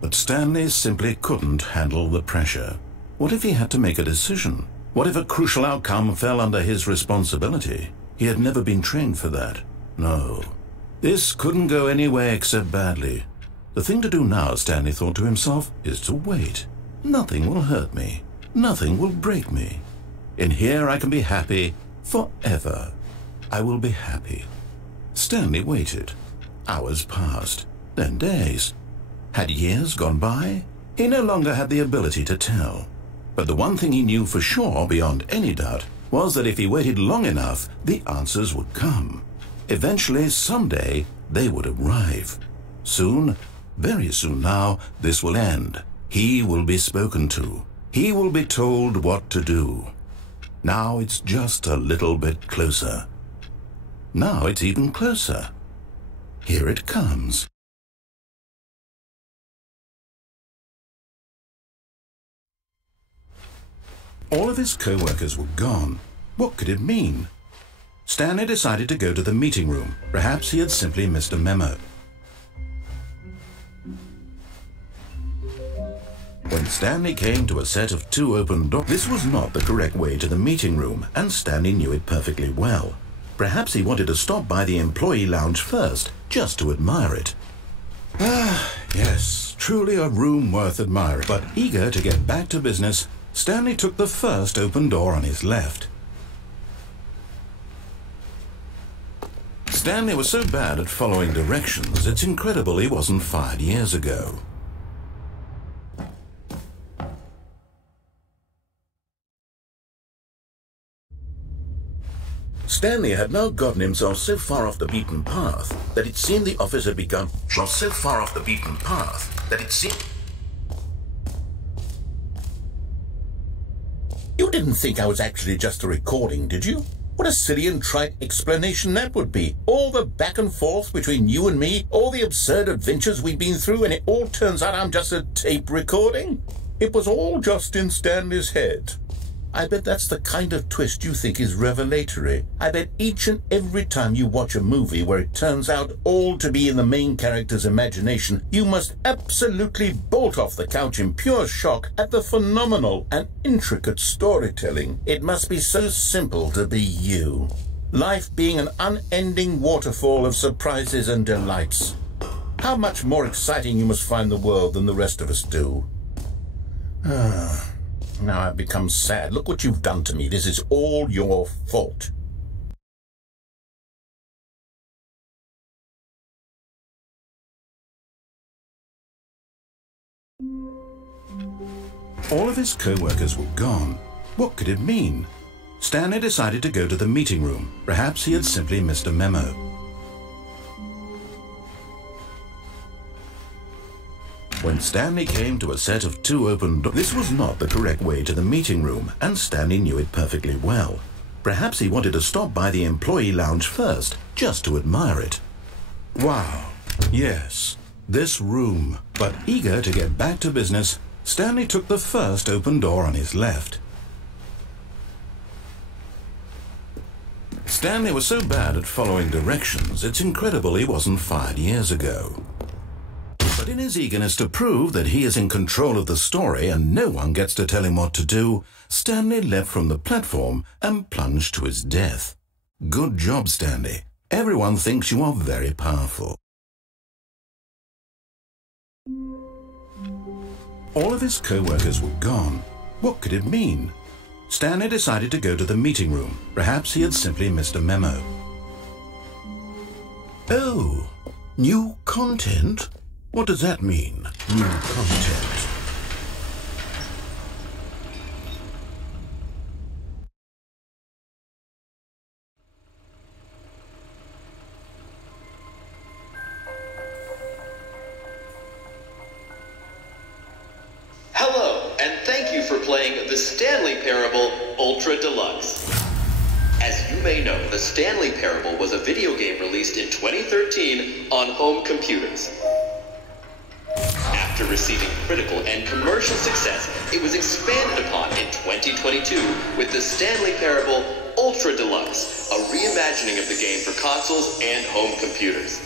But Stanley simply couldn't handle the pressure. What if he had to make a decision? What if a crucial outcome fell under his responsibility? He had never been trained for that. No. This couldn't go anywhere except badly. The thing to do now, Stanley thought to himself, is to wait. Nothing will hurt me. Nothing will break me. In here I can be happy forever. I will be happy. Stanley waited. Hours passed, then days. Had years gone by? He no longer had the ability to tell. But the one thing he knew for sure, beyond any doubt, was that if he waited long enough, the answers would come. Eventually, someday, they would arrive. Soon, very soon now, this will end. He will be spoken to. He will be told what to do. Now it's just a little bit closer. Now it's even closer. Here it comes. All of his co-workers were gone. What could it mean? Stanley decided to go to the meeting room. Perhaps he had simply missed a memo. When Stanley came to a set of 2 open doors, this was not the correct way to the meeting room, and Stanley knew it perfectly well. Perhaps he wanted to stop by the employee lounge first, just to admire it. Ah, yes, truly a room worth admiring. But eager to get back to business, Stanley took the first open door on his left. Stanley was so bad at following directions, it's incredible he wasn't fired years ago. Stanley had now gotten himself so far off the beaten path that it seemed the office had begun. You didn't think I was actually just a recording, did you? What a silly and trite explanation that would be. All the back and forth between you and me, all the absurd adventures we've been through, and it all turns out I'm just a tape recording? It was all just in Stanley's head. I bet that's the kind of twist you think is revelatory. I bet each and every time you watch a movie where it turns out all to be in the main character's imagination, you must absolutely bolt off the couch in pure shock at the phenomenal and intricate storytelling. It must be so simple to be you. Life being an unending waterfall of surprises and delights. How much more exciting you must find the world than the rest of us do. Now I've become sad. Look what you've done to me. This is all your fault. All of his co-workers were gone. What could it mean? Stanley decided to go to the meeting room. Perhaps he had simply missed a memo. When Stanley came to a set of 2 open doors, this was not the correct way to the meeting room, and Stanley knew it perfectly well. Perhaps he wanted to stop by the employee lounge first, just to admire it. Wow, yes, this room. But eager to get back to business, Stanley took the first open door on his left. Stanley was so bad at following directions, it's incredible he wasn't fired years ago. But in his eagerness to prove that he is in control of the story and no one gets to tell him what to do, Stanley leapt from the platform and plunged to his death. Good job, Stanley. Everyone thinks you are very powerful. All of his co-workers were gone. What could it mean? Stanley decided to go to the meeting room. Perhaps he had simply missed a memo. Oh, new content? What does that mean, new content? Hello, and thank you for playing the Stanley Parable Ultra Deluxe. As you may know, the Stanley Parable was a video game released in 2013 on home computers. After receiving critical and commercial success, it was expanded upon in 2022 with the Stanley Parable Ultra Deluxe, a reimagining of the game for consoles and home computers.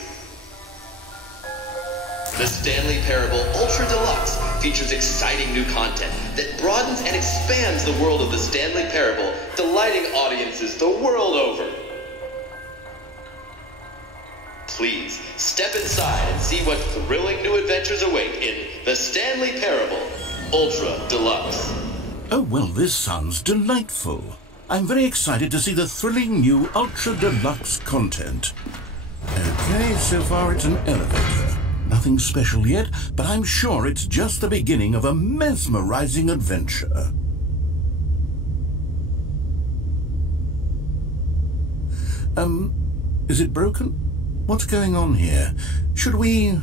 The Stanley Parable Ultra Deluxe features exciting new content that broadens and expands the world of the Stanley Parable, delighting audiences the world over. Please step inside and see what thrilling new adventures await in the Stanley Parable Ultra Deluxe. Oh, well, this sounds delightful. I'm very excited to see the thrilling new Ultra Deluxe content. Okay, so far it's an elevator. Nothing special yet, but I'm sure it's just the beginning of a mesmerizing adventure. Is it broken? What's going on here? Should we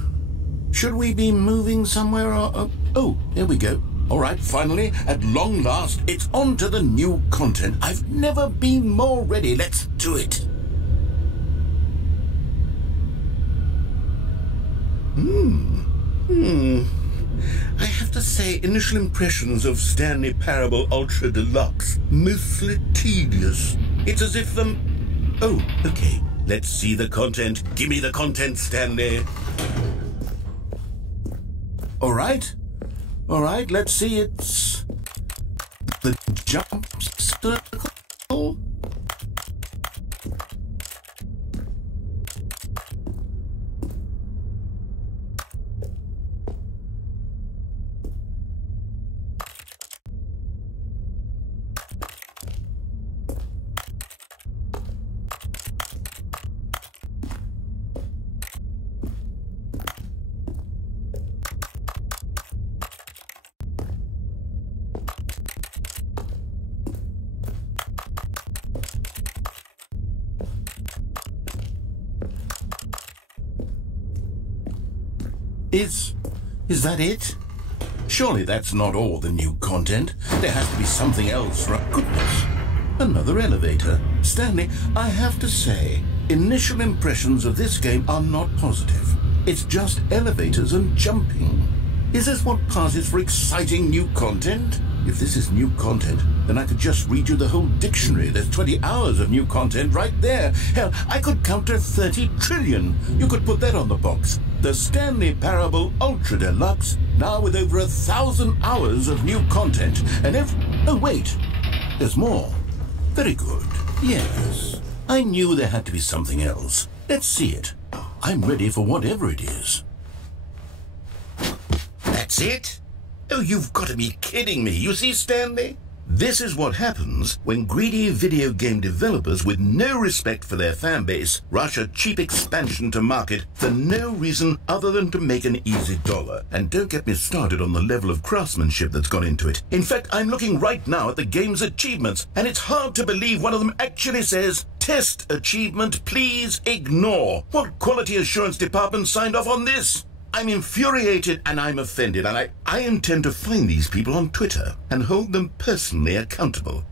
be moving somewhere or... Oh, here we go. All right, finally, at long last, it's on to the new content. I've never been more ready. Let's do it. I have to say, initial impressions of Stanley Parable Ultra Deluxe, mostly tedious. It's as if Oh, okay. Let's see the content. Give me the content, Stanley. All right, let's see. It's the jump circle. Is that it? Surely that's not all the new content. There has to be something else, right? Goodness. Another elevator. Stanley, I have to say, initial impressions of this game are not positive. It's just elevators and jumping. Is this what passes for exciting new content? If this is new content, then I could just read you the whole dictionary. There's 20 hours of new content right there. Hell, I could count to 30 trillion. You could put that on the box. The Stanley Parable Ultra Deluxe, now with over 1,000 hours of new content. And oh, wait, there's more. Very good. Yes, I knew there had to be something else. Let's see it. I'm ready for whatever it is. That's it? Oh, you've got to be kidding me. You see, Stanley? This is what happens when greedy video game developers with no respect for their fan base rush a cheap expansion to market for no reason other than to make an easy dollar. And don't get me started on the level of craftsmanship that's gone into it. In fact, I'm looking right now at the game's achievements, and it's hard to believe one of them actually says, "Test achievement, please ignore." What quality assurance department signed off on this? I'm infuriated and I'm offended, and I intend to find these people on Twitter and hold them personally accountable.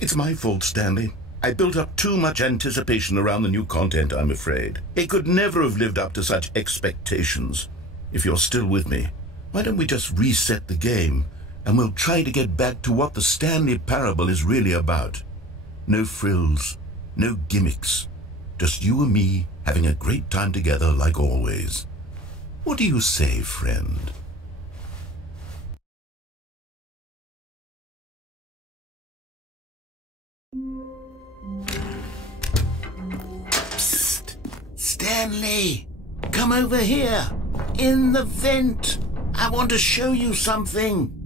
It's my fault, Stanley. I built up too much anticipation around the new content, I'm afraid. It could never have lived up to such expectations. If you're still with me, why don't we just reset the game and we'll try to get back to what the Stanley Parable is really about. No frills, no gimmicks, just you and me having a great time together like always. What do you say, friend? Psst! Stanley! Come over here! In the vent! I want to show you something!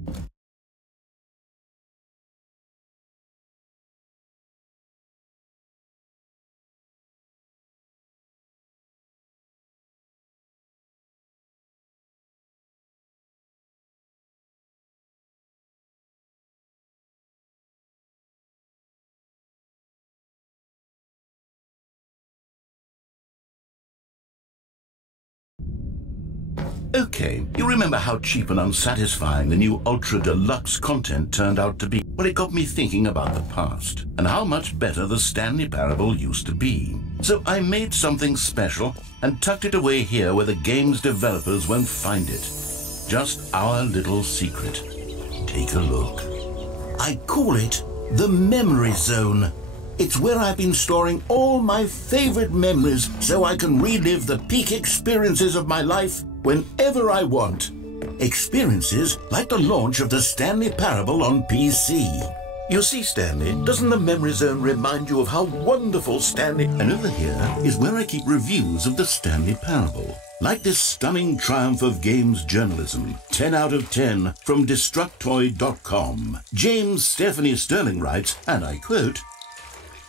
Okay, you remember how cheap and unsatisfying the new Ultra Deluxe content turned out to be? Well, it got me thinking about the past and how much better the Stanley Parable used to be. So I made something special and tucked it away here where the game's developers won't find it. Just our little secret. Take a look. I call it the Memory Zone. It's where I've been storing all my favorite memories so I can relive the peak experiences of my life whenever I want. Experiences like the launch of the Stanley Parable on PC. You see, Stanley, doesn't the memory zone remind you of how wonderful Stanley... And over here is where I keep reviews of the Stanley Parable. Like this stunning triumph of games journalism, 10 out of 10 from Destructoid.com. James Stephanie Sterling writes, and I quote,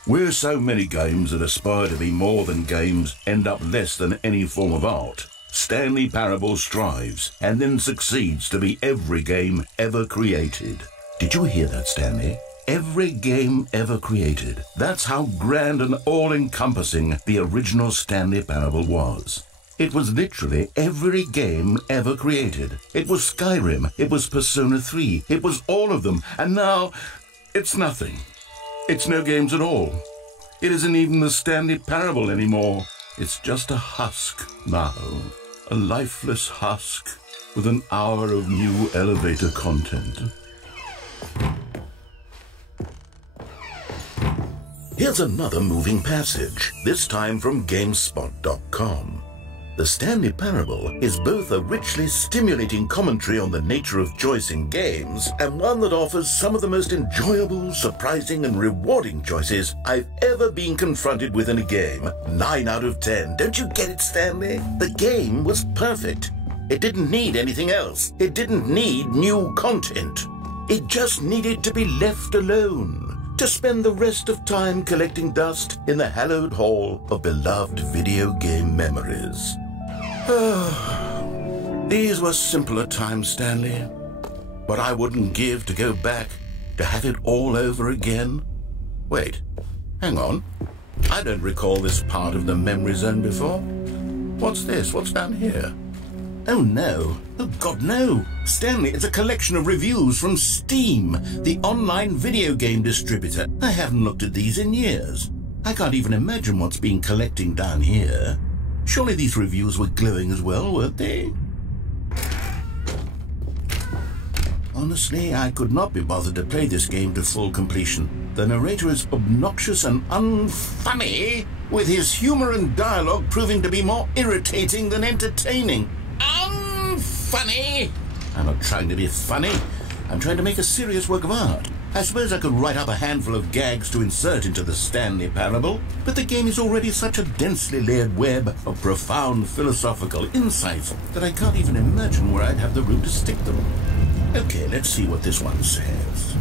"Where so many games that aspire to be more than games end up less than any form of art, Stanley Parable strives and then succeeds to be every game ever created." Did you hear that, Stanley? Every game ever created. That's how grand and all-encompassing the original Stanley Parable was. It was literally every game ever created. It was Skyrim, it was Persona 3, it was all of them, and now it's nothing. It's no games at all. It isn't even the Stanley Parable anymore. It's just a husk now. A lifeless husk with an hour of new elevator content. Here's another moving passage, this time from GameSpot.com. The Stanley Parable is both a richly stimulating commentary on the nature of choice in games and one that offers some of the most enjoyable, surprising, and rewarding choices I've ever been confronted with in a game. 9 out of 10. Don't you get it, Stanley? The game was perfect. It didn't need anything else. It didn't need new content. It just needed to be left alone, to spend the rest of time collecting dust in the hallowed hall of beloved video game memories. These were simpler times, Stanley. What I wouldn't give to go back, to have it all over again. Wait, hang on. I don't recall this part of the memory zone before. What's this? What's down here? Oh no. Oh God, no. Stanley, it's a collection of reviews from Steam, the online video game distributor. I haven't looked at these in years. I can't even imagine what's been collecting down here. Surely these reviews were glowing as well, weren't they? Honestly, I could not be bothered to play this game to full completion. The narrator is obnoxious and unfunny, with his humor and dialogue proving to be more irritating than entertaining. Unfunny! I'm not trying to be funny. I'm trying to make a serious work of art. I suppose I could write up a handful of gags to insert into the Stanley Parable, but the game is already such a densely layered web of profound philosophical insights that I can't even imagine where I'd have the room to stick them. Okay, let's see what this one says.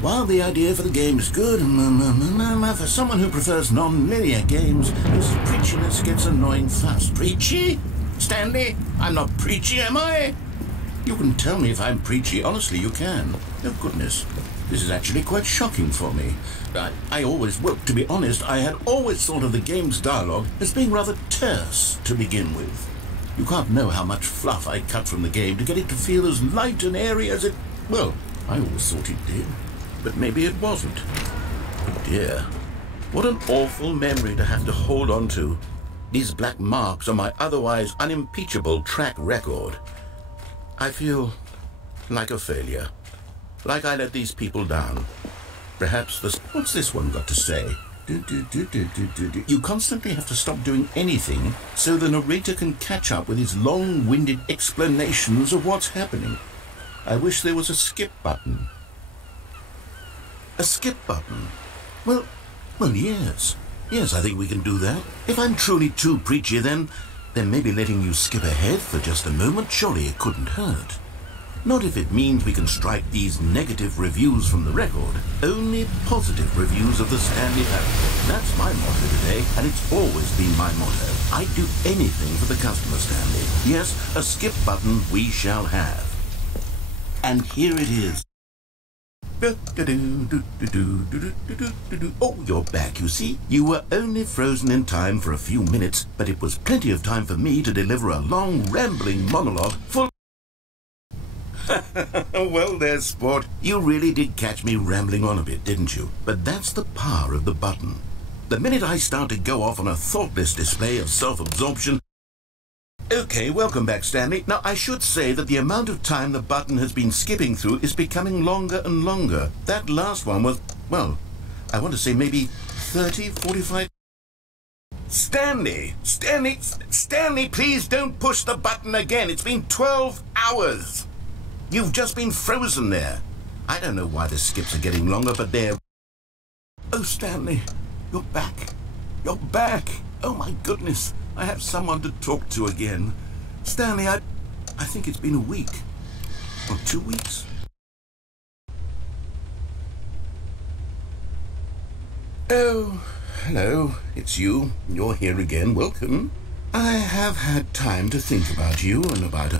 While the idea for the game is good, for someone who prefers non-linear games, whose preachiness gets annoying fast. Preachy? Stanley, I'm not preachy, am I? You can tell me if I'm preachy. Honestly, you can. Oh, goodness. This is actually quite shocking for me. To be honest, I had always thought of the game's dialogue as being rather terse to begin with. You can't know how much fluff I cut from the game to get it to feel as light and airy as it... Well, I always thought it did. But maybe it wasn't. Oh dear. What an awful memory to have to hold on to. These black marks on my otherwise unimpeachable track record. I feel like a failure. Like I let these people down. Perhaps this... What's this one got to say? You constantly have to stop doing anything so the narrator can catch up with his long-winded explanations of what's happening. I wish there was a skip button. A skip button? Well, yes. Yes, I think we can do that. If I'm truly too preachy, then maybe letting you skip ahead for just a moment, surely it couldn't hurt. Not if it means we can strike these negative reviews from the record. Only positive reviews of the Stanley Parable. That's my motto today, and it's always been my motto. I'd do anything for the customer, Stanley. Yes, a skip button we shall have. And here it is. Oh, you're back, you see. You were only frozen in time for a few minutes, but it was plenty of time for me to deliver a long, rambling monologue full... Well, there, sport. You really did catch me rambling on a bit, didn't you? But that's the power of the button. The minute I start to go off on a thoughtless display of self-absorption... Okay, welcome back, Stanley. Now, I should say that the amount of time the button has been skipping through is becoming longer and longer. That last one was, well, I want to say maybe 30, 45... Stanley! Stanley, please don't push the button again. It's been 12 hours. You've just been frozen there. I don't know why the skips are getting longer, but they're... Oh, Stanley, you're back. You're back. Oh, my goodness. I have someone to talk to again. Stanley, I think it's been a week. Or 2 weeks. Oh, hello. It's you. You're here again. Welcome. I have had time to think about you and about...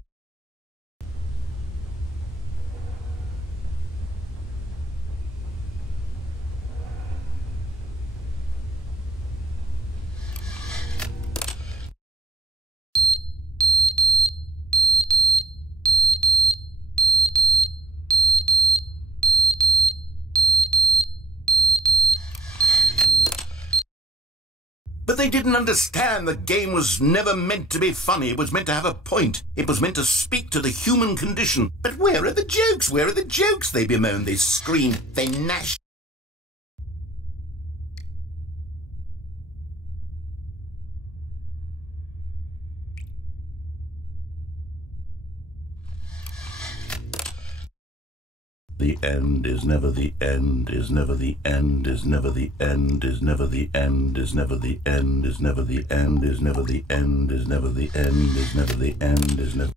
But they didn't understand the game was never meant to be funny. It was meant to have a point. It was meant to speak to the human condition. But where are the jokes? Where are the jokes? They bemoaned, they screamed, they gnashed. The end is never the end, is never the end, is never the end, is never the end, is never the end, is never the end, is never the end, is never the end, is never the end, is never...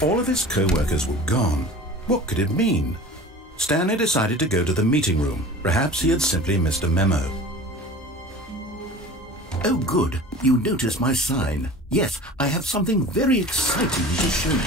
All of his co-workers were gone. What could it mean? Stanley decided to go to the meeting room. Perhaps he had simply missed a memo. Oh, good. You noticed my sign. Yes, I have something very exciting to show you.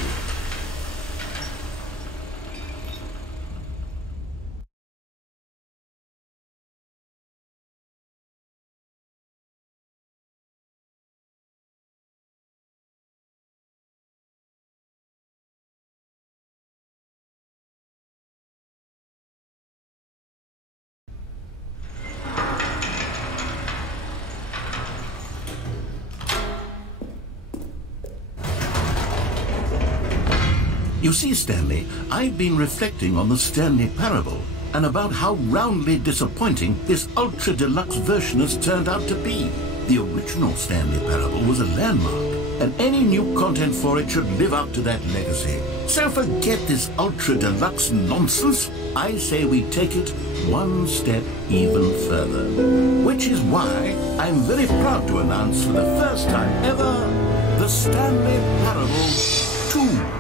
You see, Stanley, I've been reflecting on the Stanley Parable and about how roundly disappointing this ultra deluxe version has turned out to be. The original Stanley Parable was a landmark. and any new content for it should live up to that legacy. So forget this Ultra Deluxe nonsense. I say we take it one step even further. Which is why I'm very proud to announce for the first time ever, the Stanley Parable 2.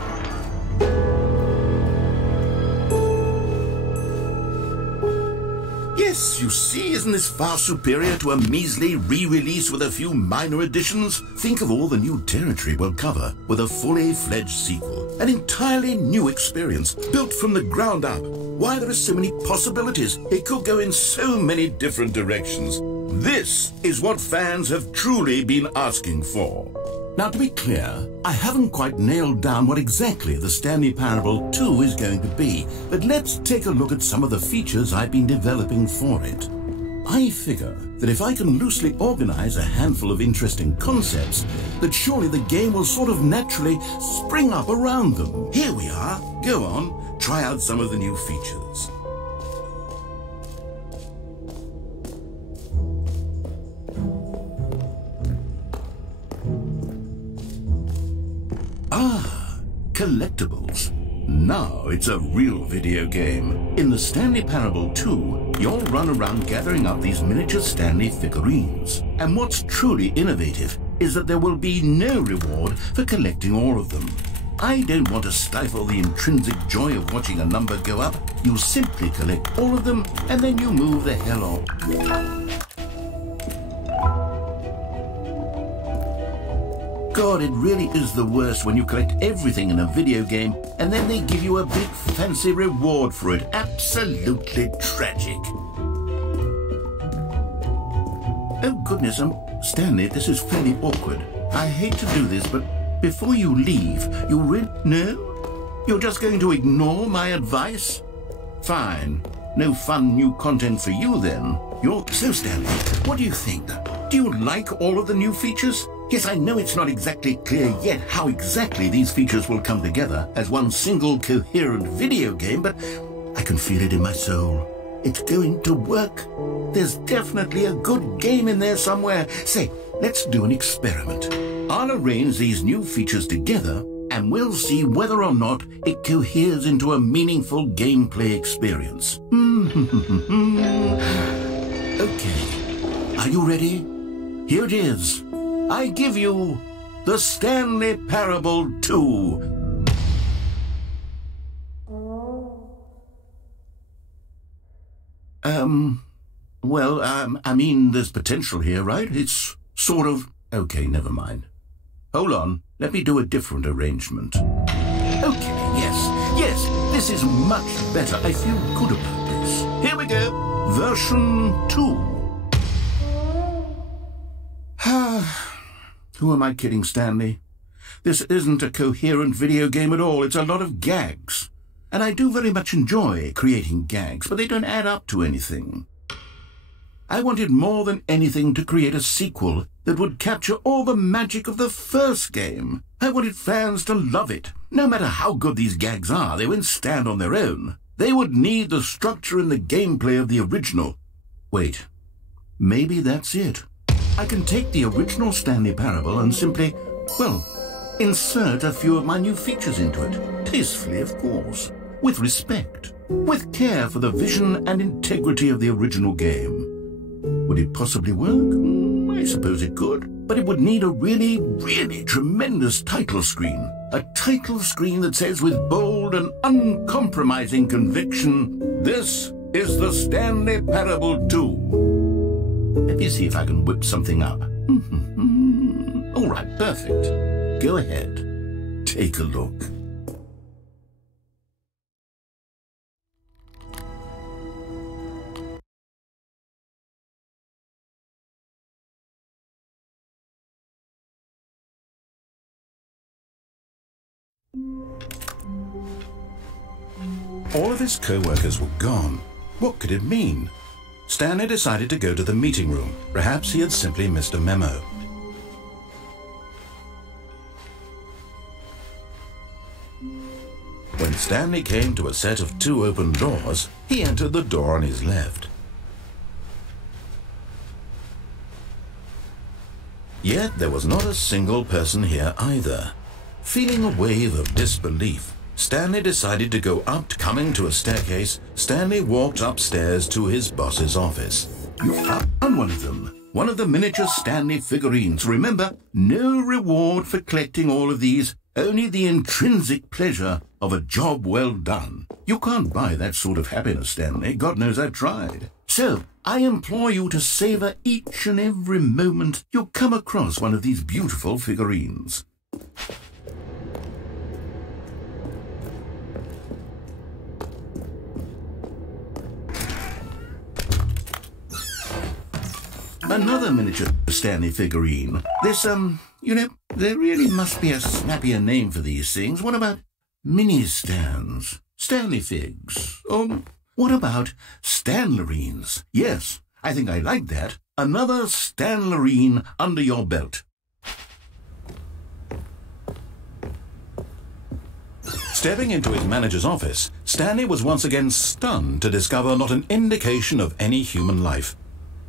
Yes, you see, isn't this far superior to a measly re-release with a few minor additions? Think of all the new territory we'll cover with a fully fledged sequel. An entirely new experience, built from the ground up. Why, there are so many possibilities. It could go in so many different directions. This is what fans have truly been asking for. Now, to be clear, I haven't quite nailed down what exactly the Stanley Parable 2 is going to be, but let's take a look at some of the features I've been developing for it. I figure that if I can loosely organize a handful of interesting concepts, that surely the game will sort of naturally spring up around them. Here we are. Go on, try out some of the new features. Collectibles. Now it's a real video game. In the Stanley Parable 2, you'll run around gathering up these miniature Stanley figurines. And what's truly innovative is that there will be no reward for collecting all of them. I don't want to stifle the intrinsic joy of watching a number go up. You simply collect all of them and then you move the hell on. God, it really is the worst when you collect everything in a video game and then they give you a big fancy reward for it. Absolutely tragic. Oh goodness, Stanley, this is fairly awkward. I hate to do this, but before you leave, you No? You're just going to ignore my advice? Fine. No fun new content for you then. So Stanley, what do you think? Do you like all of the new features? Yes, I know it's not exactly clear yet how exactly these features will come together as one single coherent video game, but I can feel it in my soul. It's going to work. There's definitely a good game in there somewhere. Say, let's do an experiment. I'll arrange these new features together and we'll see whether or not it coheres into a meaningful gameplay experience. Okay, are you ready? Here it is. I give you the Stanley Parable 2. I mean, there's potential here, right? It's sort of... Okay, never mind. Hold on, let me do a different arrangement. Okay, yes, this is much better. I feel good about this. Here we go. Version 2. Who am I kidding, Stanley? This isn't a coherent video game at all. It's a lot of gags. And I do very much enjoy creating gags, but they don't add up to anything. I wanted more than anything to create a sequel that would capture all the magic of the first game. I wanted fans to love it. No matter how good these gags are, they won't stand on their own. They would need the structure and the gameplay of the original. Wait, maybe that's it. I can take the original Stanley Parable and simply, insert a few of my new features into it. Tastefully, of course. With respect. With care for the vision and integrity of the original game. Would it possibly work? I suppose it could. But it would need a really, really tremendous title screen. A title screen that says with bold and uncompromising conviction, "This is the Stanley Parable 2. Let me see if I can whip something up. All right, perfect. Go ahead. Take a look. All of his co-workers were gone. What could it mean? Stanley decided to go to the meeting room. Perhaps he had simply missed a memo. When Stanley came to a set of 2 open doors, he entered the door on his left. Yet there was not a single person here either. Feeling a wave of disbelief, Stanley decided to go up. Coming to a staircase, Stanley walked upstairs to his boss's office. You found one of them. One of the miniature Stanley figurines. Remember, no reward for collecting all of these, only the intrinsic pleasure of a job well done. You can't buy that sort of happiness, Stanley. God knows I've tried. So, I implore you to savor each and every moment you come across one of these beautiful figurines. Another miniature Stanley figurine. This, there really must be a snappier name for these things. What about mini-stands? Stanley figs? What about Stanlerines? Yes, I think I like that. Another Stanlerine under your belt. Stepping into his manager's office, Stanley was once again stunned to discover not an indication of any human life.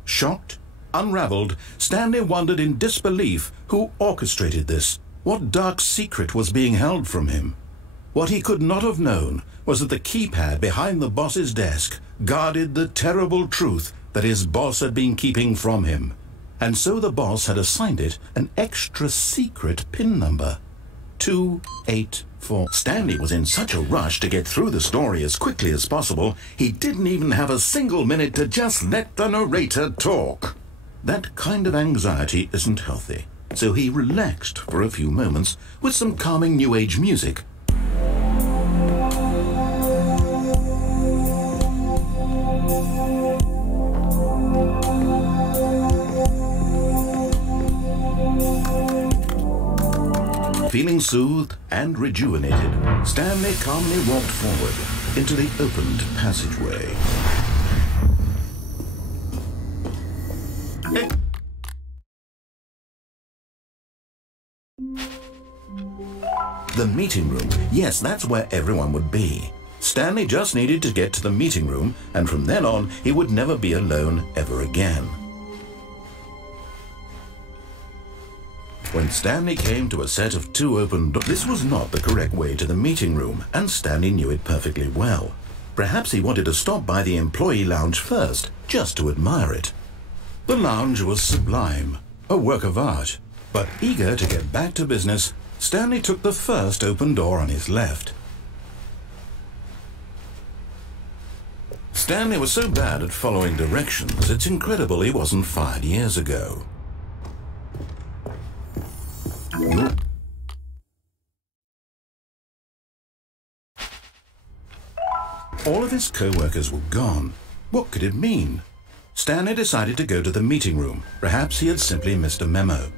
Shocked, unraveled, Stanley wondered in disbelief who orchestrated this. What dark secret was being held from him? What he could not have known was that the keypad behind the boss's desk guarded the terrible truth that his boss had been keeping from him. And so the boss had assigned it an extra secret PIN number. 284. Stanley was in such a rush to get through the story as quickly as possible, he didn't even have a single minute to just let the narrator talk. That kind of anxiety isn't healthy, so he relaxed for a few moments with some calming New Age music. Feeling soothed and rejuvenated, Stanley calmly walked forward into the opened passageway. The meeting room. Yes, that's where everyone would be. Stanley just needed to get to the meeting room, and from then on, he would never be alone ever again. When Stanley came to a set of two open doors, this was not the correct way to the meeting room, and Stanley knew it perfectly well. Perhaps he wanted to stop by the employee lounge first, just to admire it. The lounge was sublime, a work of art. But eager to get back to business, Stanley took the first open door on his left. Stanley was so bad at following directions, it's incredible he wasn't fired years ago. All of his co-workers were gone. What could it mean? Stanley decided to go to the meeting room. Perhaps he had simply missed a memo.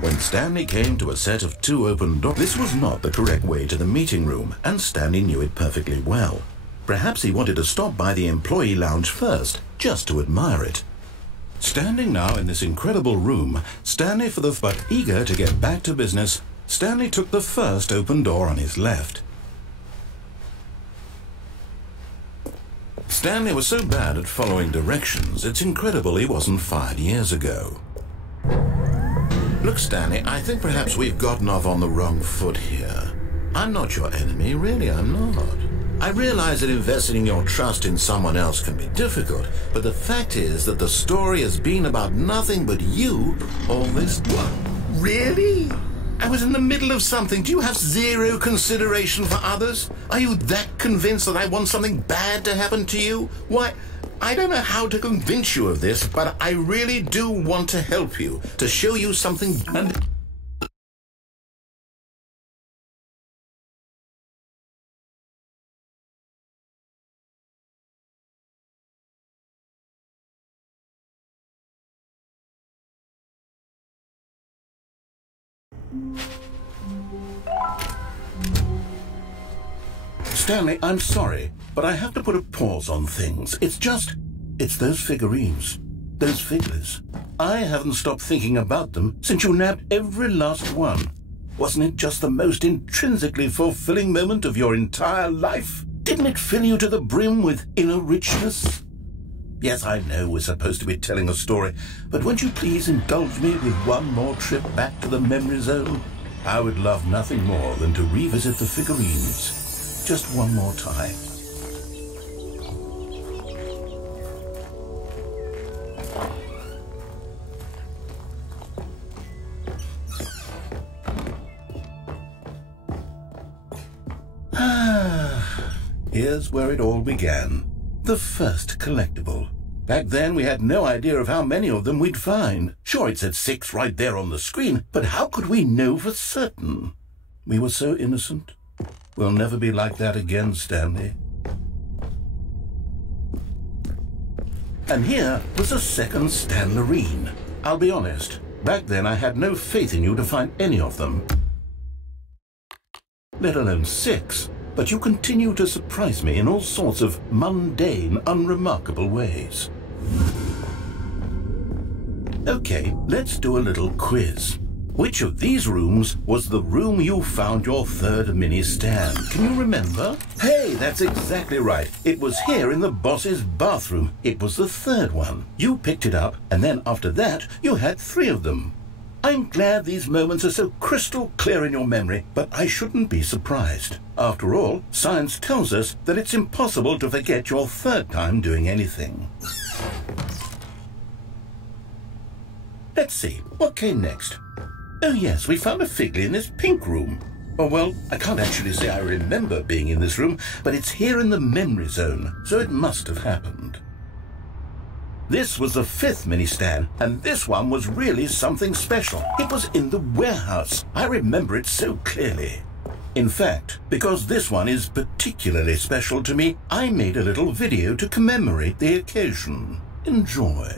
When Stanley came to a set of two open doors, this was not the correct way to the meeting room, and Stanley knew it perfectly well. Perhaps he wanted to stop by the employee lounge first, just to admire it. Standing now in this incredible room, but eager to get back to business, Stanley took the first open door on his left. Stanley was so bad at following directions, it's incredible he wasn't fired years ago. Look, Stanley, I think perhaps we've gotten off on the wrong foot here. I'm not your enemy, really, I'm not. I realize that investing your trust in someone else can be difficult, but the fact is that the story has been about nothing but you all this... What? Really? I was in the middle of something. Do you have zero consideration for others? Are you that convinced that I want something bad to happen to you? Why, I don't know how to convince you of this, but I really do want to help you, to show you something. And Stanley, I'm sorry, but I have to put a pause on things. It's those figurines, those figures. I haven't stopped thinking about them since you nabbed every last one. Wasn't it just the most intrinsically fulfilling moment of your entire life? Didn't it fill you to the brim with inner richness? Yes, I know we're supposed to be telling a story, but won't you please indulge me with one more trip back to the memory zone? I would love nothing more than to revisit the figurines. Just one more time. Here's where it all began. The first collectible. Back then, we had no idea of how many of them we'd find. Sure, it said 6 right there on the screen, but how could we know for certain? We were so innocent. We'll never be like that again, Stanley. And here was a second Stanlerine. I'll be honest, back then I had no faith in you to find any of them. Let alone 6. But you continue to surprise me in all sorts of mundane, unremarkable ways. Okay, let's do a little quiz. Which of these rooms was the room you found your third mini stand? Can you remember? Hey, that's exactly right. It was here in the boss's bathroom. It was the third one. You picked it up, and then after that, you had 3 of them. I'm glad these moments are so crystal clear in your memory, but I shouldn't be surprised. After all, science tells us that it's impossible to forget your third time doing anything. Let's see, what came next? Oh yes, we found a Figley in this pink room. Oh well, I can't actually say I remember being in this room, but it's here in the memory zone, so it must have happened. This was the 5th mini stand, and this one was really something special. It was in the warehouse. I remember it so clearly. In fact, because this one is particularly special to me, I made a little video to commemorate the occasion. Enjoy.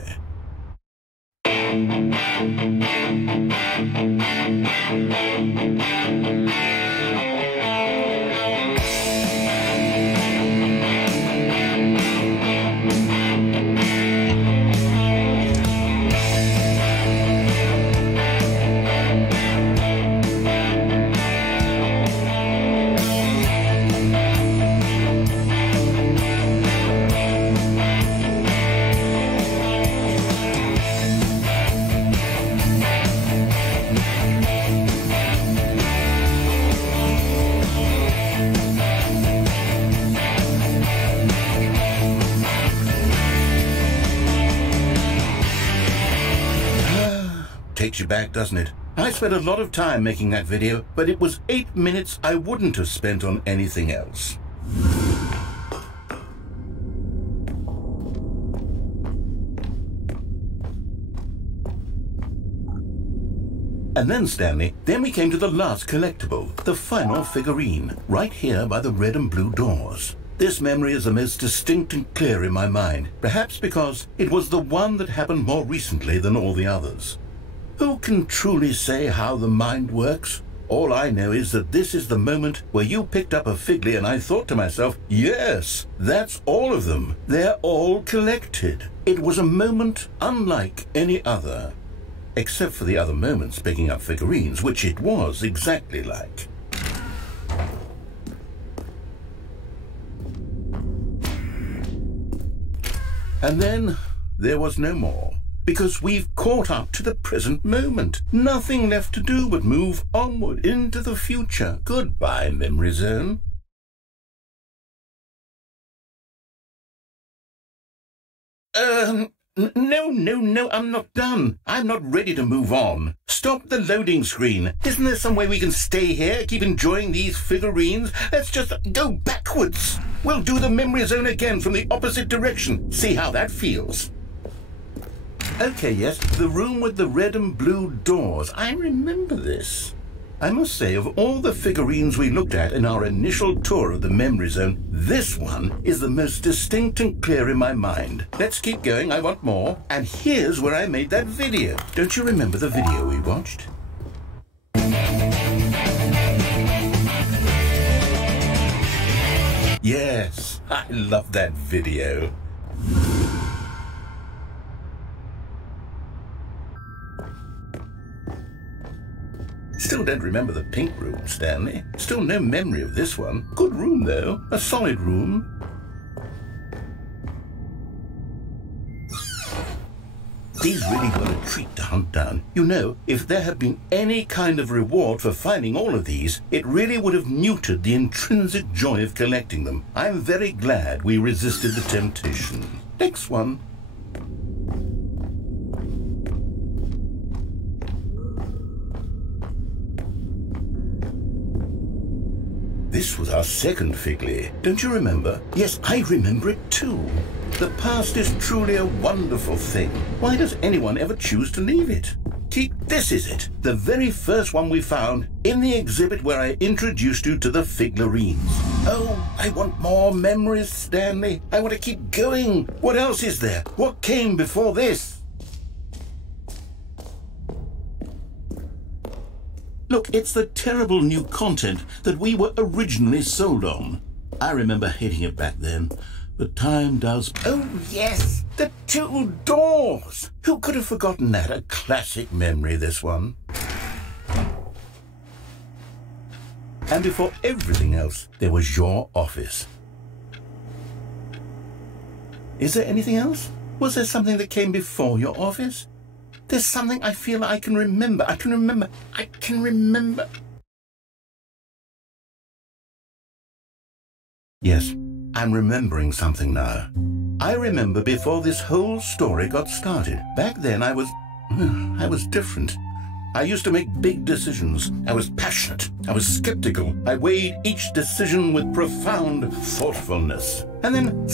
Takes you back, doesn't it? I spent a lot of time making that video, but it was 8 minutes I wouldn't have spent on anything else. And then, Stanley, then we came to the last collectible, the final figurine, right here by the red and blue doors. This memory is the most distinct and clear in my mind, perhaps because it was the one that happened more recently than all the others. Who can truly say how the mind works? All I know is that this is the moment where you picked up a Figley and I thought to myself, yes, that's all of them. They're all collected. It was a moment unlike any other. Except for the other moments picking up figurines, which it was exactly like. And then there was no more. Because we've caught up to the present moment. Nothing left to do but move onward into the future. Goodbye, memory zone. No, I'm not done. I'm not ready to move on. Stop the loading screen. Isn't there some way we can stay here, keep enjoying these figurines? Let's just go backwards. We'll do the memory zone again from the opposite direction. See how that feels. Okay, yes, the room with the red and blue doors. I remember this. I must say, of all the figurines we looked at in our initial tour of the memory zone, this one is the most distinct and clear in my mind. Let's keep going, I want more. And here's where I made that video. Don't you remember the video we watched? Yes, I love that video. Still don't remember the pink room, Stanley. Still no memory of this one. Good room, though. A solid room. These really were a treat to hunt down. You know, if there had been any kind of reward for finding all of these, it really would have muted the intrinsic joy of collecting them. I'm very glad we resisted the temptation. Next one. This was our second Figley. Don't you remember? Yes, I remember it too. The past is truly a wonderful thing. Why does anyone ever choose to leave it? This is it. The very first one we found in the exhibit where I introduced you to the figlarines. Oh, I want more memories, Stanley. I want to keep going. What else is there? What came before this? Look, it's the terrible new content that we were originally sold on. I remember hating it back then, but time does... Oh, yes! The two doors! Who could have forgotten that? A classic memory, this one. And before everything else, there was your office. Is there anything else? Was there something that came before your office? There's something I feel I can remember. I can remember. Yes, I'm remembering something now. I remember before this whole story got started. Back then I was different. I used to make big decisions. I was passionate. I was skeptical. I weighed each decision with profound thoughtfulness. And then